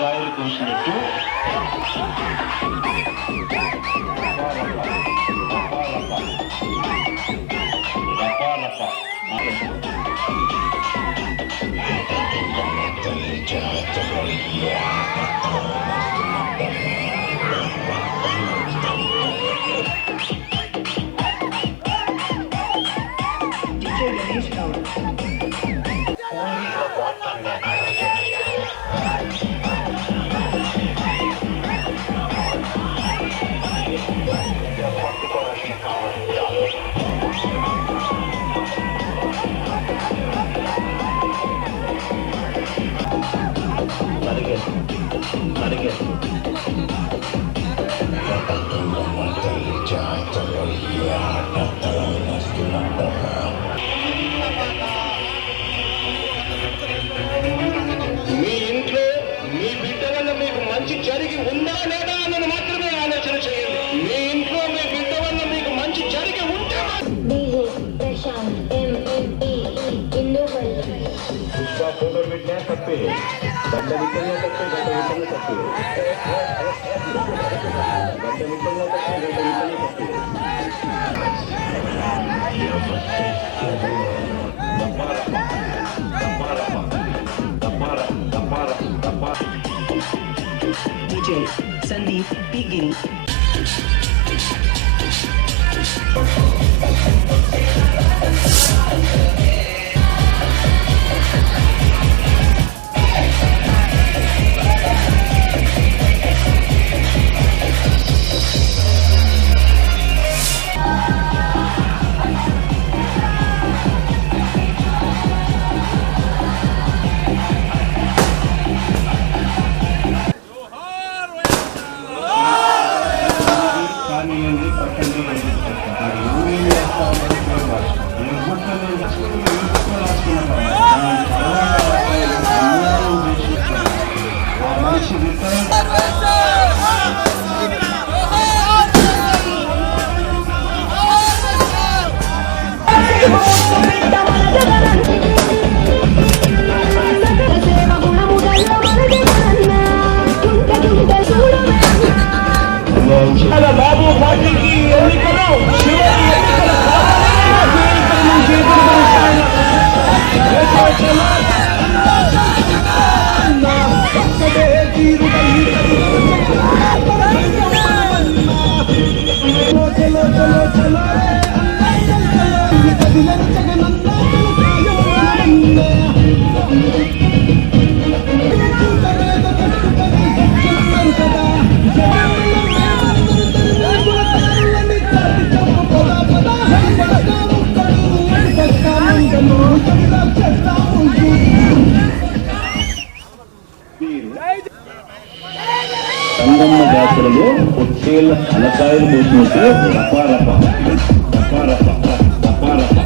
తలకాయలు కోసినట్టు మీ ఇంట్లో మీ బిడ్డ వల్ల మీకు మంచి జరిగి ఉందా లేదా అన్నది మాత్రమే ఆలోచన చేయండి. మీ ఇంట్లో మీ బిడ్డ వల్ల మీకు మంచి జరిగి ఉంటే తప్పే గడ్డ విధంగా తప్పే గడ్డ విధంగా తప్పే గడ్డ విధంగా తప్పే గడ్డ విధంగా తప్పే DJ Sandeep Pigiri. బాబు పార్టీకి ఎన్నికలు సంగమ్మ జాతరలో పొట్టేళ్ల తలకాయలు పోసినట్టు రపారప రపారప రపారప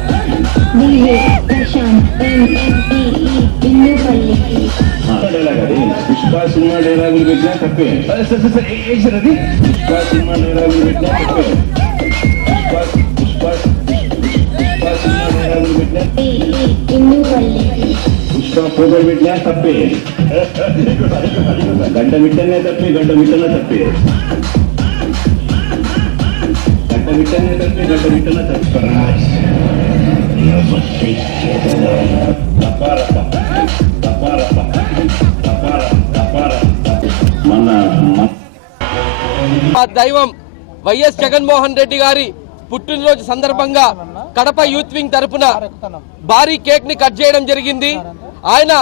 పుష్ప సినిమా డైలాగులు పెట్టినా తప్పే. వేసినది పుష్ప సినిమా డైలాగులు పెట్టినా తప్పే. పుష్ప సినిమా డైలాగులు పెట్టినా పుష్ప ఫోటోలు పెట్టినా తప్పే. గంట మిట్టనే తప్పే గంట మిట్టనే తప్పే గంట మిట్టనే తప్పే గంట మిట్టనే తప్ప దైవం వైఎస్ జగన్మోహన్ రెడ్డి గారి పుట్టినరోజు సందర్భంగా కడప యూత్ వింగ్ తరపున భారీ కేక్ ని కట్ చేయడం జరిగింది. ఆయన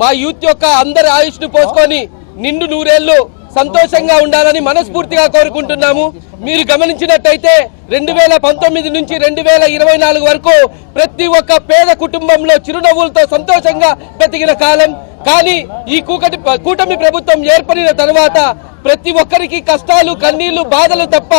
మా యూత్ యొక్క అందరి ఆయుష్ను పోసుకొని నిండు నూరేళ్లు సంతోషంగా ఉండాలని మనస్ఫూర్తిగా కోరుకుంటున్నాము. మీరు గమనించినట్టయితే 2019 నుంచి 2024 వరకు ప్రతి ఒక్క పేద కుటుంబంలో చిరునవ్వులతో సంతోషంగా బ్రతికిన కాలం. కానీ ఈ కూటమి ప్రభుత్వం ఏర్పడిన తర్వాత ప్రతి ఒక్కరికి కష్టాలు కన్నీళ్లు బాధలు తప్ప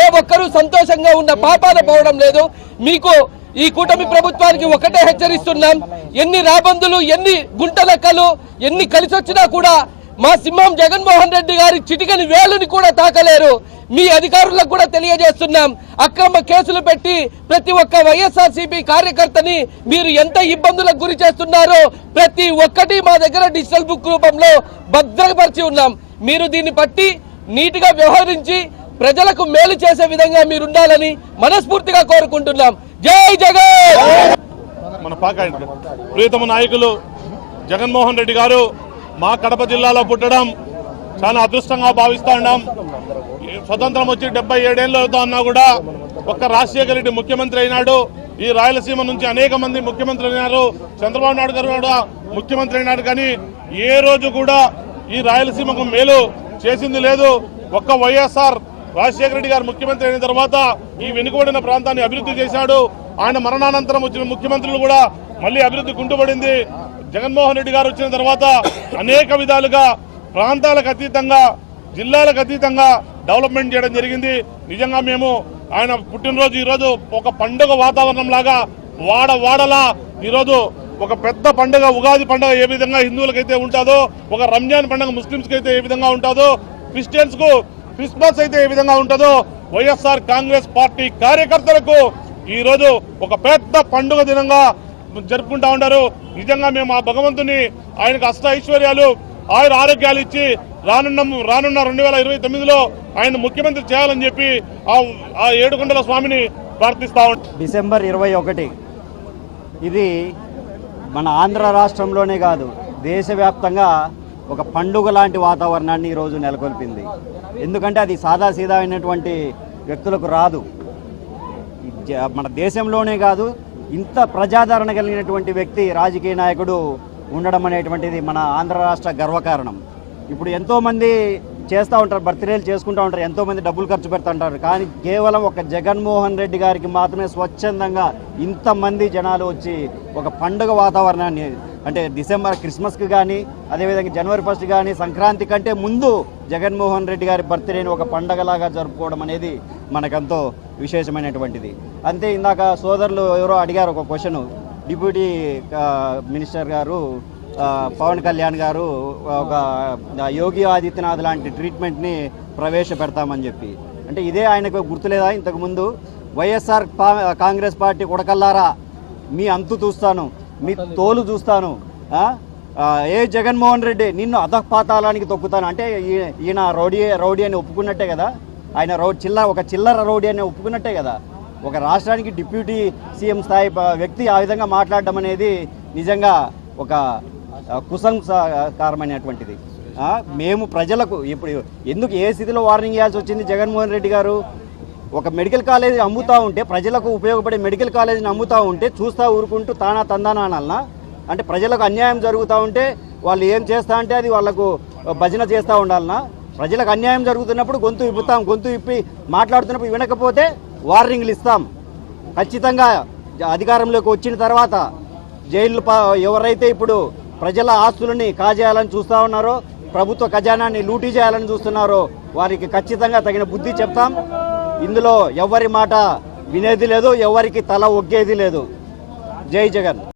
ఏ ఒక్కరూ సంతోషంగా ఉన్న పాపాన పోవడం లేదు. మీకు ఈ కూటమి ప్రభుత్వానికి ఒకటే హెచ్చరిస్తున్నాం, ఎన్ని రాబందులు ఎన్ని గుంటలెక్కలు ఎన్ని కలిసి వచ్చినా కూడా మా సింహం జగన్మోహన్ రెడ్డి గారి చిటికని వేలుని కూడా తాకలేరు. మీ అధికారులకు కూడా తెలియజేస్తున్నాం. అక్రమ కేసులు పెట్టి ప్రతి ఒక్క వైఎస్ఆర్సీపీ కార్యకర్తని మీరు ఎంత ఇబ్బందులకు గురి చేస్తున్నారో ప్రతి ఒక్కటి మా దగ్గర డిజిటల్ బుక్ రూపంలో భద్రపరిచి ఉన్నాం. మీరు దీన్ని పట్టి నీటిగా వ్యవహరించి ప్రజలకు మేలు చేసే విధంగా మీరు ఉండాలని మనస్ఫూర్తిగా కోరుకుంటున్నాం. జై జగన్. మన ప్రియతమ నాయకులు జగన్మోహన్ రెడ్డి గారు మా కడప జిల్లాలో పుట్టడం చాలా అదృష్టంగా భావిస్తా ఉన్నాం. స్వతంత్రం వచ్చి 77 ఏళ్ళు అవుతా ఉన్నా కూడా ఒక్క రాజశేఖర రెడ్డి ముఖ్యమంత్రి అయినాడు. ఈ రాయలసీమ నుంచి అనేక మంది ముఖ్యమంత్రి అయినారు. చంద్రబాబు నాయుడు గారు కూడా ముఖ్యమంత్రి అయినాడు. కానీ ఏ రోజు కూడా ఈ రాయలసీమకు మేలు చేసింది లేదు. ఒక్క వైఎస్ఆర్ రాజశేఖర రెడ్డి గారు ముఖ్యమంత్రి అయిన తర్వాత ఈ వెనుకబడిన ప్రాంతాన్ని అభివృద్ధి చేశాడు. ఆయన మరణానంతరం వచ్చిన ముఖ్యమంత్రులు కూడా మళ్ళీ అభివృద్ధి కుంటుపడింది. జగన్మోహన్ రెడ్డి గారు వచ్చిన తర్వాత అనేక విధాలుగా ప్రాంతాలకు అతీతంగా జిల్లాలకు అతీతంగా డెవలప్మెంట్ చేయడం జరిగింది. నిజంగా మేము ఆయన పుట్టినరోజు ఈరోజు ఒక పండుగ వాతావరణం లాగా వాడలా ఈరోజు ఒక పెద్ద పండుగ, ఉగాది పండుగ ఏ విధంగా హిందువులకైతే ఉంటుందో, ఒక రంజాన్ పండుగ ముస్లింస్కి అయితే ఏ విధంగా ఉంటుందో, క్రిస్టియన్స్ కు క్రిస్మస్ అయితే ఏ విధంగా ఉంటుందో, వైఎస్ఆర్ కాంగ్రెస్ పార్టీ కార్యకర్తలకు ఈ రోజు ఒక పెద్ద పండుగ దినంగా జరుపుకుంటా ఉంటారు. నిజంగా మేము ఆ భగవంతుని ఆయనకు అష్ట ఐశ్వర్యాలు ఆయన ఆరోగ్యాలు ఇచ్చి రానున్న 2029లో ఆయన ముఖ్యమంత్రి చేయాలని చెప్పి ఆ ఏడుకొండల స్వామిని ప్రార్థిస్తా ఉంటాం. డిసెంబర్ 21 ఇది మన ఆంధ్ర రాష్ట్రంలోనే కాదు దేశవ్యాప్తంగా ఒక పండుగ లాంటి వాతావరణాన్ని ఈరోజు నెలకొల్పింది. ఎందుకంటే అది సాదాసీదా అయినటువంటి వ్యక్తులకు రాదు. మన దేశంలోనే కాదు ఇంత ప్రజాదరణ కలిగినటువంటి వ్యక్తి, రాజకీయ నాయకుడు ఉండడం అనేటువంటిది మన ఆంధ్ర రాష్ట్ర గర్వకారణం. ఇప్పుడు ఎంతోమంది చేస్తూ ఉంటారు, బర్త్డేలు చేసుకుంటూ ఉంటారు, ఎంతోమంది డబ్బులు ఖర్చు పెడుతుంటారు. కానీ కేవలం ఒక జగన్మోహన్ రెడ్డి గారికి మాత్రమే స్వచ్ఛందంగా ఇంతమంది జనాలు వచ్చి ఒక పండుగ వాతావరణాన్ని, అంటే డిసెంబర్ క్రిస్మస్కి కానీ అదేవిధంగా జనవరి 1 కానీ సంక్రాంతి కంటే ముందు జగన్మోహన్ రెడ్డి గారి బర్త్డేని ఒక పండగలాగా జరుపుకోవడం అనేది మనకెంతో విశేషమైనటువంటిది. అంతే ఇందాక సోదరులు ఎవరో అడిగారు ఒక క్వశ్చన్, డిప్యూటీ మినిస్టర్ గారు పవన్ కళ్యాణ్ గారు ఒక యోగి ఆదిత్యనాథ్ లాంటి ట్రీట్మెంట్ని ప్రవేశపెడతామని చెప్పి. అంటే ఇదే ఆయనకు గుర్తులేదా? ఇంతకుముందు వైఎస్ఆర్ కాంగ్రెస్ పార్టీ కొడకల్లారా మీ అంతు చూస్తాను, మీ తోలు చూస్తాను, ఏ జగన్మోహన్ రెడ్డి నిన్ను అధపాతాళానికి తొక్కుతాను అంటే ఈయన రౌడీ అని ఒప్పుకున్నట్టే కదా. ఆయన ఒక చిల్లర రౌడీ అని ఒప్పుకున్నట్టే కదా. ఒక రాష్ట్రానికి డిప్యూటీ సీఎం స్థాయి వ్యక్తి ఆ విధంగా మాట్లాడడం అనేది నిజంగా ఒక కుసంస్కారమైనటువంటిది. మేము ప్రజలకు ఇప్పుడు ఎందుకు ఏ స్థితిలో వార్నింగ్ ఇవ్వాల్సి వచ్చింది? జగన్మోహన్ రెడ్డి గారు ఒక మెడికల్ కాలేజీ అమ్ముతూ ఉంటే, ప్రజలకు ఉపయోగపడే మెడికల్ కాలేజీని అమ్ముతూ ఉంటే చూస్తూ ఊరుకుంటూ తానా తందానా అనాలనా? అంటే ప్రజలకు అన్యాయం జరుగుతూ ఉంటే వాళ్ళు ఏం చేస్తా అంటే అది వాళ్ళకు భజన చేస్తూ ఉండాలనా? ప్రజలకు అన్యాయం జరుగుతున్నప్పుడు గొంతు విప్పుతాం, గొంతు విప్పి మాట్లాడుతున్నప్పుడు వినకపోతే వార్నింగ్లు ఇస్తాం. ఖచ్చితంగా అధికారంలోకి వచ్చిన తర్వాత జైలు ఎవరైతే ఇప్పుడు ప్రజల ఆస్తులని కాజేయాలని చూస్తూ ఉన్నారో, ప్రభుత్వ ఖజానాన్ని లూటీ చేయాలని చూస్తున్నారో వారికి ఖచ్చితంగా తగిన బుద్ధి చెప్తాం. ఇందులో ఎవరి మాట వినేది లేదు, ఎవరికి తల ఒగ్గేది లేదు. జై జగన్.